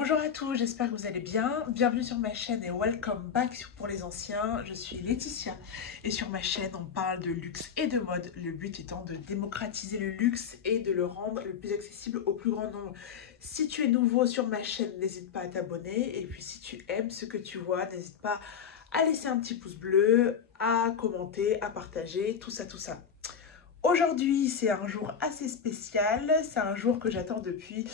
Bonjour à tous, j'espère que vous allez bien. Bienvenue sur ma chaîne et welcome back pour les anciens. Je suis Laetitia et sur ma chaîne on parle de luxe et de mode. Le but étant de démocratiser le luxe et de le rendre le plus accessible au plus grand nombre. Si tu es nouveau sur ma chaîne, n'hésite pas à t'abonner. Et puis si tu aimes ce que tu vois, n'hésite pas à laisser un petit pouce bleu, à commenter, à partager, tout ça, tout ça. Aujourd'hui, c'est un jour assez spécial. C'est un jour que j'attends depuis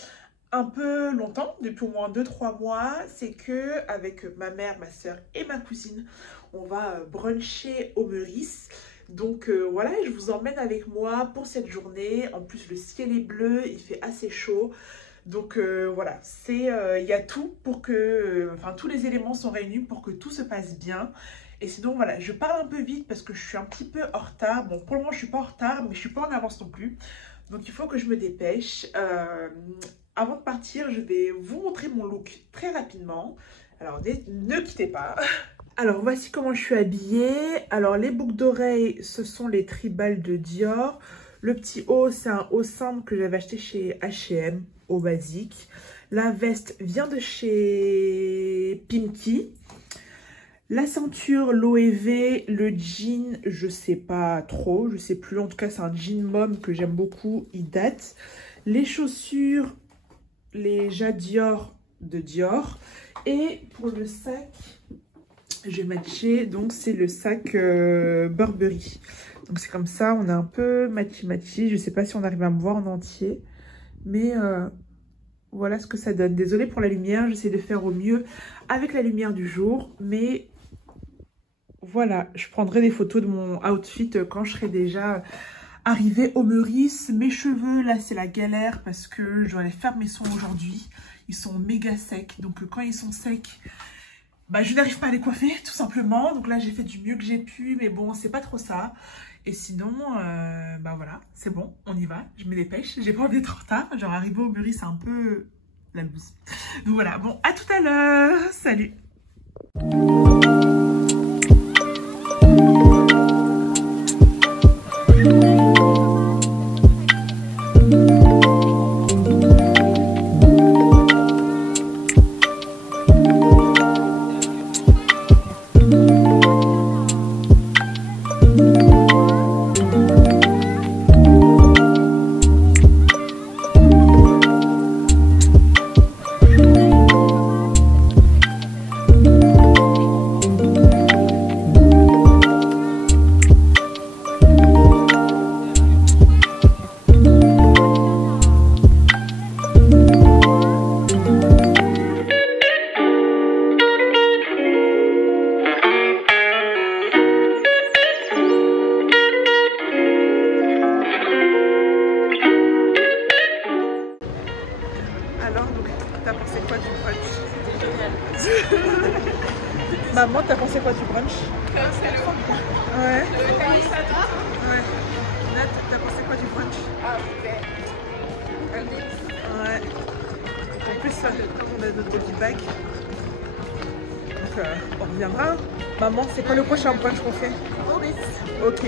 un peu longtemps, depuis au moins 2-3 mois. C'est que avec ma mère, ma soeur et ma cousine, on va bruncher au Meurice. Donc voilà, je vous emmène avec moi pour cette journée. En plus, le ciel est bleu, il fait assez chaud. Donc voilà, il y a tout pour que, tous les éléments sont réunis pour que tout se passe bien. Et sinon, voilà, je parle un peu vite parce que je suis un petit peu en retard. Bon, pour le moment, je suis pas en retard, mais je suis pas en avance non plus. Donc il faut que je me dépêche. Avant de partir, je vais vous montrer mon look très rapidement. Alors ne quittez pas. Alors voici comment je suis habillée. Alors les boucles d'oreilles, ce sont les tribales de Dior. Le petit haut, c'est un haut simple que j'avais acheté chez H&M, au basique. La veste vient de chez Pimki. La ceinture, l'OEV, le jean, je sais pas trop, je sais plus. En tout cas, c'est un jean mom que j'aime beaucoup, il date. Les chaussures, les Jadior de Dior. Et pour le sac, je vais matcher, donc c'est le sac Burberry. Donc c'est comme ça, on est un peu matchy-matchy. Je sais pas si on arrive à me voir en entier, mais voilà ce que ça donne. Désolée pour la lumière, j'essaie de faire au mieux avec la lumière du jour, mais voilà, je prendrai des photos de mon outfit quand je serai déjà arrivée au Meurice. Mes cheveux, là, c'est la galère parce que je dois aller faire mes soins aujourd'hui. Ils sont méga secs. Donc, quand ils sont secs, bah, je n'arrive pas à les coiffer, tout simplement. Donc là, j'ai fait du mieux que j'ai pu. Mais bon, c'est pas trop ça. Et sinon, bah voilà, c'est bon, on y va. Je me dépêche. J'ai pas envie d'être en retard. Genre, arriver au Meurice, c'est un peu la loose. Donc voilà, bon, à tout à l'heure. Salut. Alors, donc, t'as pensé quoi du brunch? Maman, t'as pensé quoi du brunch? C'est trop bien. Ouais. Ouais. Nat, t'as pensé quoi du brunch? Ah, super. Ouais. En plus, on a notre body bag. Donc, on reviendra. Maman, c'est quoi le prochain brunch qu'on fait? Ok,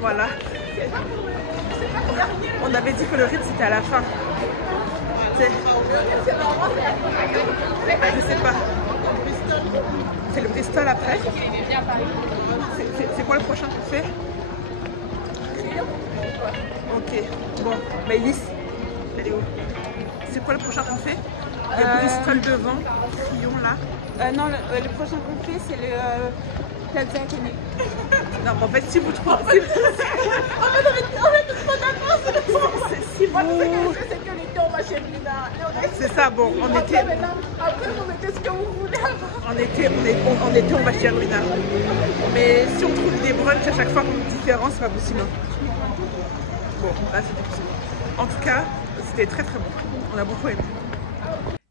voilà. On avait dit que le rythme c'était à la fin. Je sais pas. C'est le Bristol après. C'est quoi le prochain qu'on fait? Ok. Bon, Maëlys, elle est où? C'est quoi le prochain qu'on fait? Il y a Bristol devant, Crillon là. Non, le prochain qu'on fait, c'est le Plaza Academy. Non, mais en fait, si vous trouvez. Si vous. C'est que l'été, on va chez Brina. C'est ça, bon, on était. Après, vous mettez ce que vous voulez. En été, on va chez Brina. Mais si on trouve des brunchs à chaque fois différents, c'est pas possible. Bon, là, c'était possible. En tout cas, c'était très très bon. On a beaucoup aimé.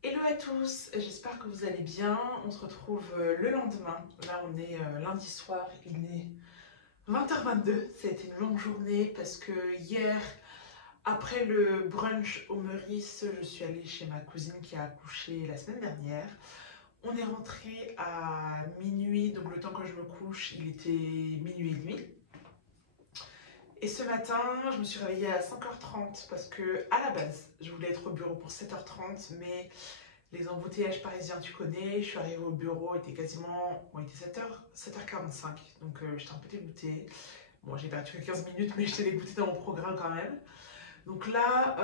Hello à tous, j'espère que vous allez bien. On se retrouve le lendemain. Là, on est lundi soir, il est 20h22. Ça a été une longue journée parce que hier, après le brunch au Meurice, je suis allée chez ma cousine qui a accouché la semaine dernière. On est rentré à minuit, donc le temps que je me couche, il était minuit et demi. Et ce matin, je me suis réveillée à 5h30 parce que à la base, je voulais être au bureau pour 7h30, mais Les embouteillages parisiens, tu connais. Je suis arrivée au bureau, il était quasiment... Bon, il était 7h45, donc j'étais un peu dégoûtée. Bon, j'ai perdu que 15 minutes, mais j'étais dégoûtée dans mon programme quand même. Donc là,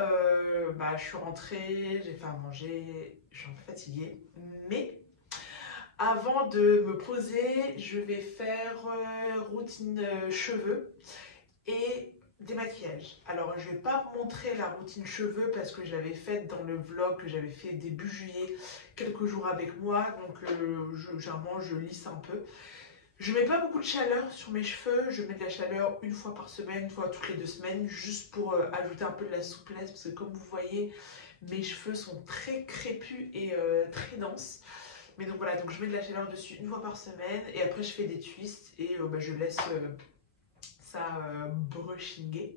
je suis rentrée, j'ai fait à manger, je suis un peu fatiguée. Mais avant de me poser, je vais faire routine cheveux et démaquillage. Alors, je vais pas vous montrer la routine cheveux parce que je l'avais faite dans le vlog que j'avais fait début juillet, quelques jours avec moi. Donc, généralement, je lisse un peu. Je mets pas beaucoup de chaleur sur mes cheveux. Je mets de la chaleur une fois par semaine, une fois toutes les 2 semaines, juste pour ajouter un peu de la souplesse. Parce que comme vous voyez, mes cheveux sont très crépus et très denses. Mais donc voilà, donc je mets de la chaleur dessus une fois par semaine. Et après, je fais des twists et je laisse... ça brushing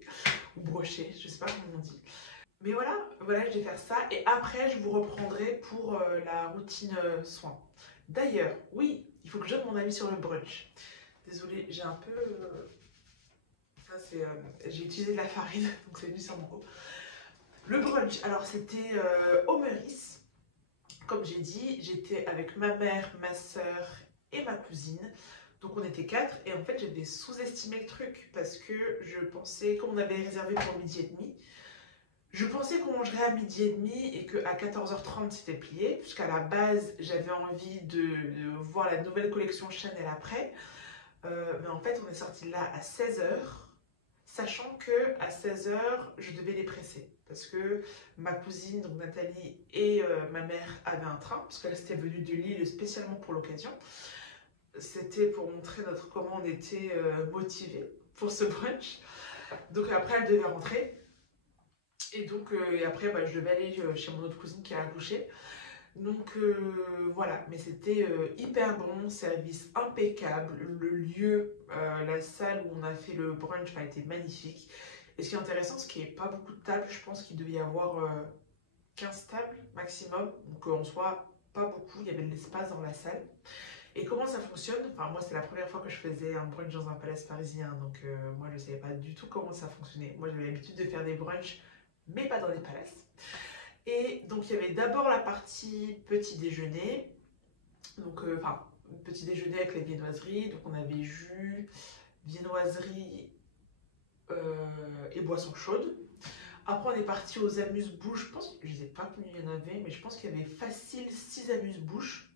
ou brocher, je sais pas comment on dit. Mais voilà, je vais faire ça et après je vous reprendrai pour la routine soin. D'ailleurs, oui, il faut que je donne mon avis sur le brunch. Désolée, j'ai un peu... ça c'est... j'ai utilisé de la farine, donc c'est venu sur mon dos. Le brunch, alors c'était au Meurice. Comme j'ai dit, j'étais avec ma mère, ma soeur et ma cousine. Donc on était 4 et en fait j'avais sous-estimé le truc parce que je pensais, comme on avait réservé pour 12h30, je pensais qu'on mangerait à 12h30 et qu'à 14h30 c'était plié, puisqu'à la base j'avais envie de voir la nouvelle collection Chanel après. Mais en fait on est sorti de là à 16h, sachant que à 16h je devais les presser. Parce que ma cousine, donc Nathalie, et ma mère avaient un train, parce qu'elle s'était venue de Lille spécialement pour l'occasion. C'était pour montrer comment on était motivés pour ce brunch. Donc après, elle devait rentrer. Et donc, et après, je devais aller chez mon autre cousine qui a accouché. Donc voilà, mais c'était hyper bon, service impeccable. Le lieu, la salle où on a fait le brunch a été magnifique. Et ce qui est intéressant, c'est qu'il n'y ait pas beaucoup de tables. Je pense qu'il devait y avoir 15 tables maximum. Donc en soi, pas beaucoup. Il y avait de l'espace dans la salle. Et comment ça fonctionne? Enfin, moi, c'est la première fois que je faisais un brunch dans un palace parisien, donc moi, je ne savais pas du tout comment ça fonctionnait. Moi, j'avais l'habitude de faire des brunchs, mais pas dans des palaces. Et donc, il y avait d'abord la partie petit déjeuner, donc, petit déjeuner avec les viennoiseries. Donc, on avait jus, viennoiseries et boissons chaudes. Après, on est parti aux amuse-bouches. Je pense, je ne sais pas combien il y en avait, mais je pense qu'il y avait facile 6 amuse-bouches.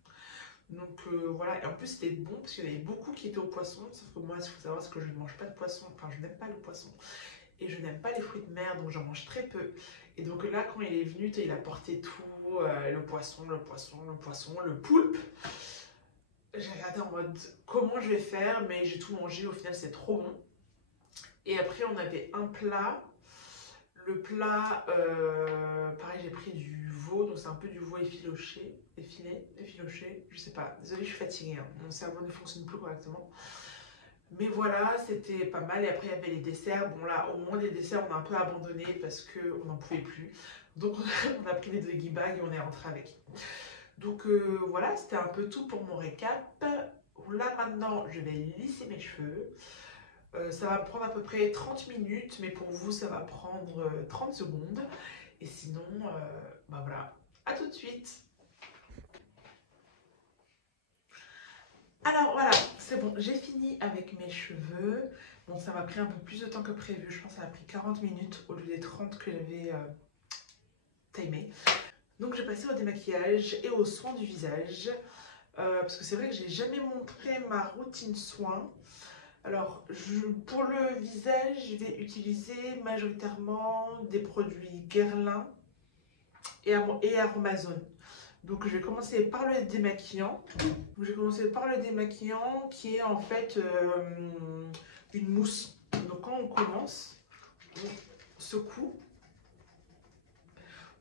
Donc voilà, et en plus c'était bon parce qu'il y en avait beaucoup qui étaient au poisson, sauf que moi il faut savoir que je ne mange pas de poisson, enfin je n'aime pas le poisson et je n'aime pas les fruits de mer donc j'en mange très peu. Et donc là quand il est venu, il a porté tout, le poisson, le poulpe. J'ai regardé en mode comment je vais faire, mais j'ai tout mangé, au final c'est trop bon. Et après on avait un plat. Le plat, pareil, j'ai pris du veau, donc c'est un peu du veau effiloché, effiloché, je sais pas. Désolée, je suis fatiguée, hein. Mon cerveau ne fonctionne plus correctement. Mais voilà, c'était pas mal. Et après, il y avait les desserts. Bon, là, au moment des desserts, on a un peu abandonné parce qu'on n'en pouvait plus. Donc, on a pris les doggy bags et on est rentré avec. Donc, voilà, c'était un peu tout pour mon récap. Là, maintenant, je vais lisser mes cheveux. Ça va me prendre à peu près 30 minutes, mais pour vous, ça va prendre 30 secondes. Et sinon, voilà, à tout de suite. Alors voilà, c'est bon, j'ai fini avec mes cheveux. Bon, ça m'a pris un peu plus de temps que prévu. Je pense que ça a pris 40 minutes au lieu des 30 que j'avais timé. Donc, j'ai passé au démaquillage et aux soins du visage. Parce que c'est vrai que j'ai jamais montré ma routine soins. Alors, pour le visage, je vais utiliser majoritairement des produits Guerlain et Aromazone. Donc, je vais commencer par le démaquillant. Je vais commencer par le démaquillant qui est en fait une mousse. Donc, quand on commence, on secoue.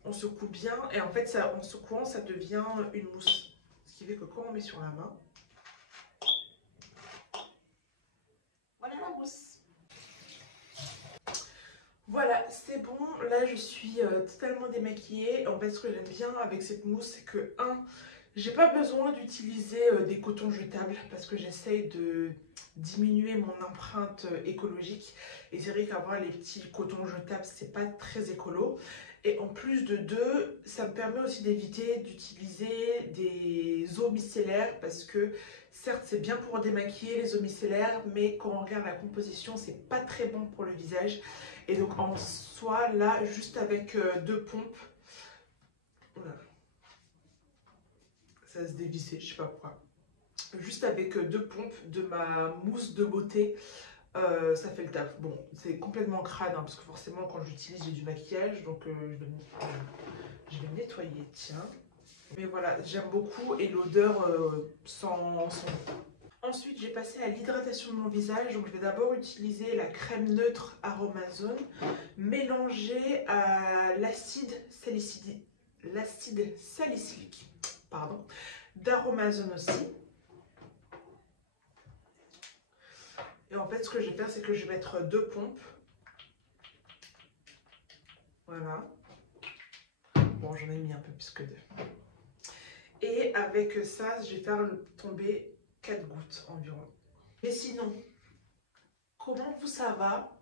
On secoue bien et en fait, en secouant, ça devient une mousse. Ce qui fait que quand on met sur la main, voilà la mousse. Voilà, c'est bon. Là, je suis totalement démaquillée. En fait, ce que j'aime bien avec cette mousse, c'est que, j'ai pas besoin d'utiliser des cotons jetables parce que j'essaye de diminuer mon empreinte écologique. Et c'est vrai qu'avoir les petits cotons jetables, c'est pas très écolo. Et en plus de deux, ça me permet aussi d'éviter d'utiliser des eaux micellaires parce que certes c'est bien pour démaquiller les eaux micellaires, mais quand on regarde la composition, c'est pas très bon pour le visage. Et donc en soi, là, juste avec deux pompes, voilà, ça se dévissait, je sais pas pourquoi. Juste avec deux pompes de ma mousse de beauté, ça fait le taf. Bon, c'est complètement crade, hein, parce que forcément quand j'utilise j'ai du maquillage, donc je vais nettoyer, tiens. Mais voilà, j'aime beaucoup et l'odeur sent son. Ensuite, j'ai passé à l'hydratation de mon visage. Donc, je vais d'abord utiliser la crème neutre Aromazone mélangée à l'acide salicylique, pardon, d'Aromazone aussi. Et en fait, ce que je vais faire, c'est que je vais mettre deux pompes. Voilà. Bon, j'en ai mis un peu plus que deux. Et avec ça, je vais faire tomber 4 gouttes environ. Mais sinon, comment vous ça va?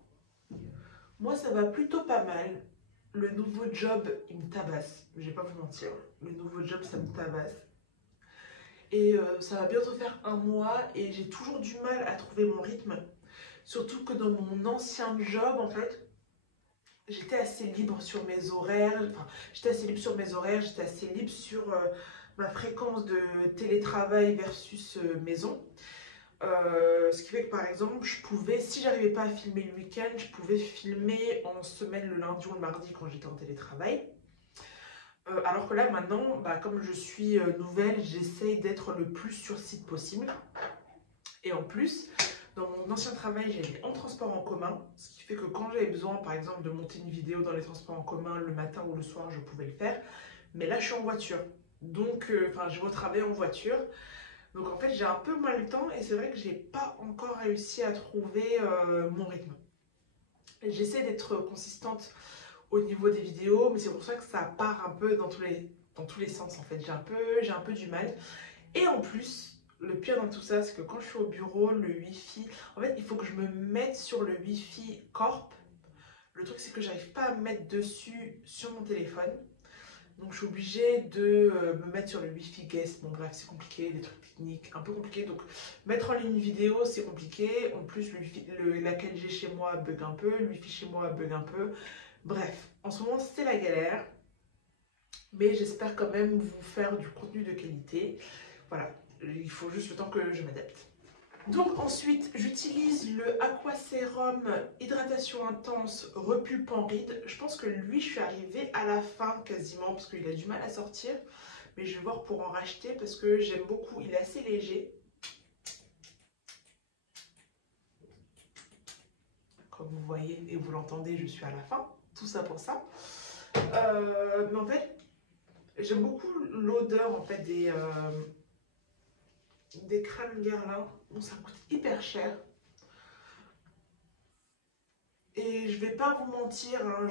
Moi, ça va plutôt pas mal. Le nouveau job, il me tabasse. Je vais pas vous mentir. Le nouveau job, ça me tabasse. Et ça va bientôt faire un mois et j'ai toujours du mal à trouver mon rythme. Surtout que dans mon ancien job, en fait, j'étais assez libre sur mes horaires. Enfin, j'étais assez libre sur mes horaires, j'étais assez libre sur ma fréquence de télétravail versus maison. Ce qui fait que par exemple, je pouvais, si j'arrivais pas à filmer le week-end, je pouvais filmer en semaine le lundi ou le mardi quand j'étais en télétravail. Alors que là maintenant, bah, comme je suis nouvelle, j'essaye d'être le plus sur site possible. Et en plus, dans mon ancien travail, j'allais en transport en commun, ce qui fait que quand j'avais besoin par exemple de monter une vidéo dans les transports en commun le matin ou le soir, je pouvais le faire. Mais là, je suis en voiture. Donc, je vais au travail en voiture. Donc en fait, j'ai un peu moins le temps et c'est vrai que j'ai pas encore réussi à trouver mon rythme. J'essaie d'être consistante au niveau des vidéos, mais c'est pour ça que ça part un peu dans tous les sens en fait. J'ai un peu du mal. Et en plus, le pire dans tout ça, c'est que quand je suis au bureau, le Wi-Fi, en fait, il faut que je me mette sur le Wi-Fi Corp. Le truc, c'est que j'arrive pas à me mettre dessus sur mon téléphone. Donc je suis obligée de me mettre sur le Wi-Fi guest. Bon bref, c'est compliqué, des trucs techniques, un peu compliqué. Donc mettre en ligne une vidéo, c'est compliqué. En plus, la 4G chez moi bug un peu, le Wi-Fi chez moi bug un peu. Bref, en ce moment, c'est la galère. Mais j'espère quand même vous faire du contenu de qualité. Voilà, il faut juste le temps que je m'adapte. Donc ensuite, j'utilise le Aquasérum Hydratation Intense Repulpant Rides. Je pense que lui, je suis arrivée à la fin quasiment parce qu'il a du mal à sortir. Mais je vais voir pour en racheter parce que j'aime beaucoup. Il est assez léger. Comme vous voyez et vous l'entendez, je suis à la fin. Tout ça pour ça. Mais en fait, j'aime beaucoup l'odeur en fait des crèmes Guerlain. Bon, ça coûte hyper cher. Et je vais pas vous mentir, hein,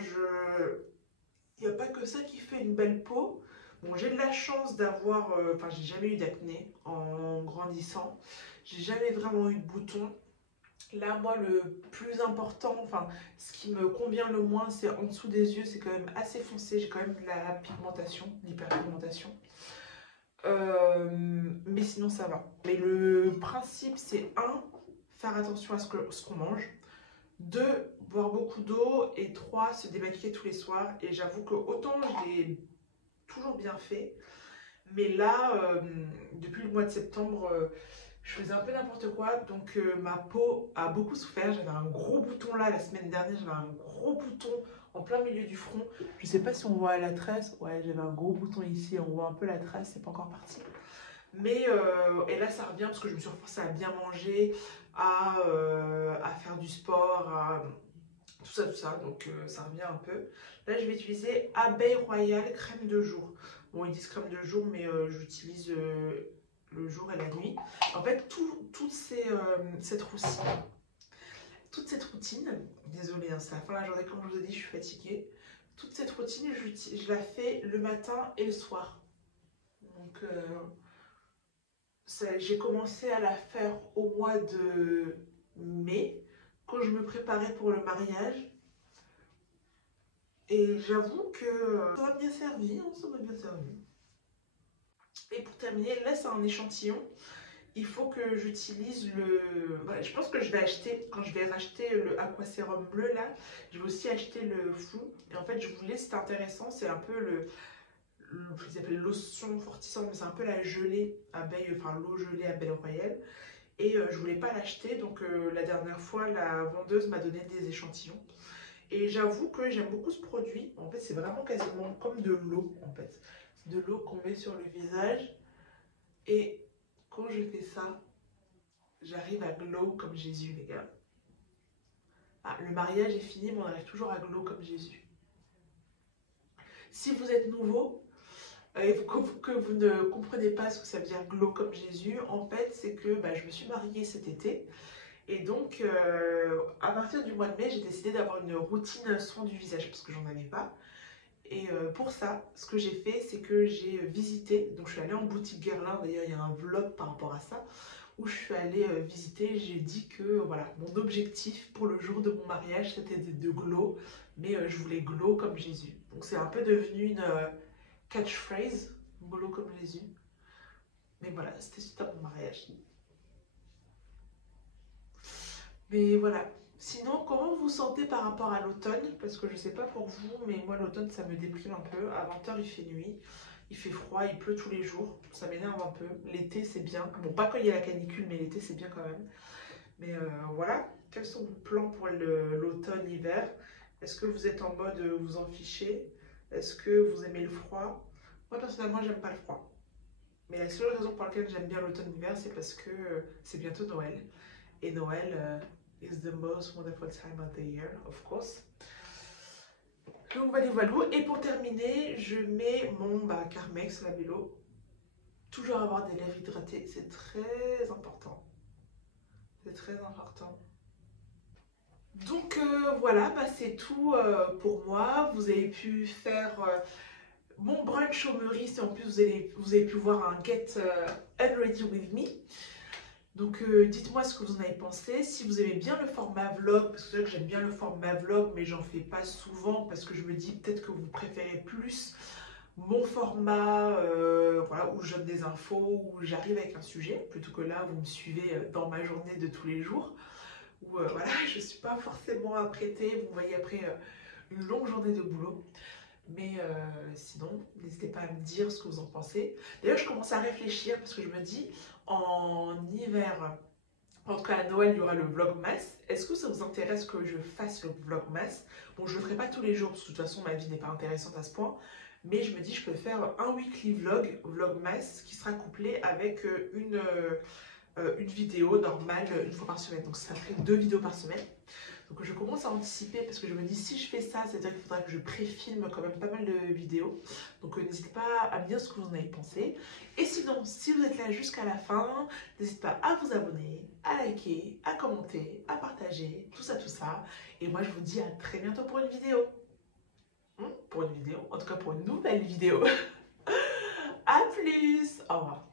il n'y a pas que ça qui fait une belle peau. Bon, j'ai de la chance d'avoir, enfin, j'ai jamais eu d'acné en grandissant. J'ai jamais vraiment eu de boutons. Là, moi, le plus important, enfin, ce qui me convient le moins, c'est en dessous des yeux, c'est quand même assez foncé. J'ai quand même de la pigmentation, l'hyperpigmentation. Mais sinon, ça va. Mais le principe, c'est un, faire attention à ce qu'on mange. 2, boire beaucoup d'eau. Et 3, se démaquiller tous les soirs. Et j'avoue que autant je l'ai toujours bien fait, mais là, depuis le mois de septembre, je faisais un peu n'importe quoi. Donc ma peau a beaucoup souffert. J'avais un gros bouton là, la semaine dernière, j'avais un gros bouton en plein milieu du front. Je sais pas si on voit la trace. Ouais, j'avais un gros bouton ici, on voit un peu la trace, c'est pas encore parti. Mais, et là ça revient parce que je me suis reforcée à bien manger, à faire du sport, tout ça, donc ça revient un peu. Là, je vais utiliser Abeille Royale crème de jour. Bon, ils disent crème de jour, mais j'utilise le jour et la nuit. En fait, toute cette routine, désolée, hein, c'est la fin de la journée, comme je vous ai dit, je suis fatiguée. Toute cette routine, je la fais le matin et le soir. Donc, j'ai commencé à la faire au mois de mai, quand je me préparais pour le mariage. Et j'avoue que ça m'a bien servi, hein, ça m'a bien servi. Et pour terminer, là c'est un échantillon. Il faut que j'utilise le... Voilà, je pense que je vais acheter, quand je vais racheter le Aquasérum bleu là, je vais aussi acheter le fond. Et en fait, je voulais, c'est intéressant, c'est un peu ils appellent lotion fortissante, mais c'est un peu la gelée abeille, enfin l'eau gelée abeille royale. Et je voulais pas l'acheter, donc la dernière fois, la vendeuse m'a donné des échantillons. Et j'avoue que j'aime beaucoup ce produit. En fait, c'est vraiment quasiment comme de l'eau, en fait. C'est de l'eau qu'on met sur le visage. Et quand je fais ça, j'arrive à glow comme Jésus, les gars. Ah, le mariage est fini, mais on arrive toujours à glow comme Jésus. Si vous êtes nouveau et que vous ne comprenez pas ce que ça veut dire glow comme Jésus, en fait, c'est que bah, je me suis mariée cet été. Et donc, à partir du mois de mai, j'ai décidé d'avoir une routine soin du visage parce que j'en avais pas. Et pour ça, ce que j'ai fait, c'est que j'ai visité, donc je suis allée en boutique Guerlain, d'ailleurs il y a un vlog par rapport à ça, où je suis allée visiter, j'ai dit que voilà, mon objectif pour le jour de mon mariage, c'était de glow, mais je voulais glow comme Jésus. Donc c'est un peu devenu une catchphrase, glow comme Jésus. Mais voilà, c'était suite à mon mariage. Mais voilà. Sinon, comment vous sentez par rapport à l'automne? Parce que je sais pas pour vous, mais moi l'automne ça me déprime un peu. À 20 h il fait nuit, il fait froid, il pleut tous les jours. Ça m'énerve un peu. L'été c'est bien. Bon, pas quand il y a la canicule, mais l'été c'est bien quand même. Mais voilà. Quels sont vos plans pour l'automne, hiver? Est-ce que vous êtes en mode vous en fichez? Est-ce que vous aimez le froid? Moi personnellement, j'aime pas le froid. Mais la seule raison pour laquelle j'aime bien l'automne-hiver, c'est parce que c'est bientôt Noël. Et Noël is the most wonderful time of the year, of course. Donc voilà. Et pour terminer, je mets mon Carmex Labello. Toujours avoir des lèvres hydratées, c'est très important. C'est très important. Donc voilà, c'est tout pour moi. Vous avez pu faire mon brunch au Meurice et en plus vous avez pu voir un Get Unready With Me. Donc dites-moi ce que vous en avez pensé, si vous aimez bien le format vlog, parce que c'est vrai que j'aime bien le format vlog, mais j'en fais pas souvent parce que je me dis peut-être que vous préférez plus mon format voilà, où je donne des infos, où j'arrive avec un sujet, plutôt que là vous me suivez dans ma journée de tous les jours, où voilà, je suis pas forcément apprêtée, vous me voyez après une longue journée de boulot. Mais sinon, n'hésitez pas à me dire ce que vous en pensez. D'ailleurs, je commence à réfléchir parce que je me dis, en hiver, en tout cas à Noël, il y aura le Vlogmas. Est-ce que ça vous intéresse que je fasse le Vlogmas? Bon, je ne le ferai pas tous les jours parce que de toute façon, ma vie n'est pas intéressante à ce point. Mais je me dis, je peux faire un weekly vlog, Vlogmas, qui sera couplé avec une vidéo normale une fois par semaine. Donc ça ferait 2 vidéos par semaine. Donc je commence à anticiper parce que je me dis si je fais ça, c'est-à-dire qu'il faudra que je pré-filme quand même pas mal de vidéos. Donc n'hésitez pas à me dire ce que vous en avez pensé. Et sinon, si vous êtes là jusqu'à la fin, n'hésitez pas à vous abonner, à liker, à commenter, à partager, tout ça, tout ça. Et moi je vous dis à très bientôt pour une vidéo. Pour une vidéo, en tout cas pour une nouvelle vidéo. À plus. Au revoir.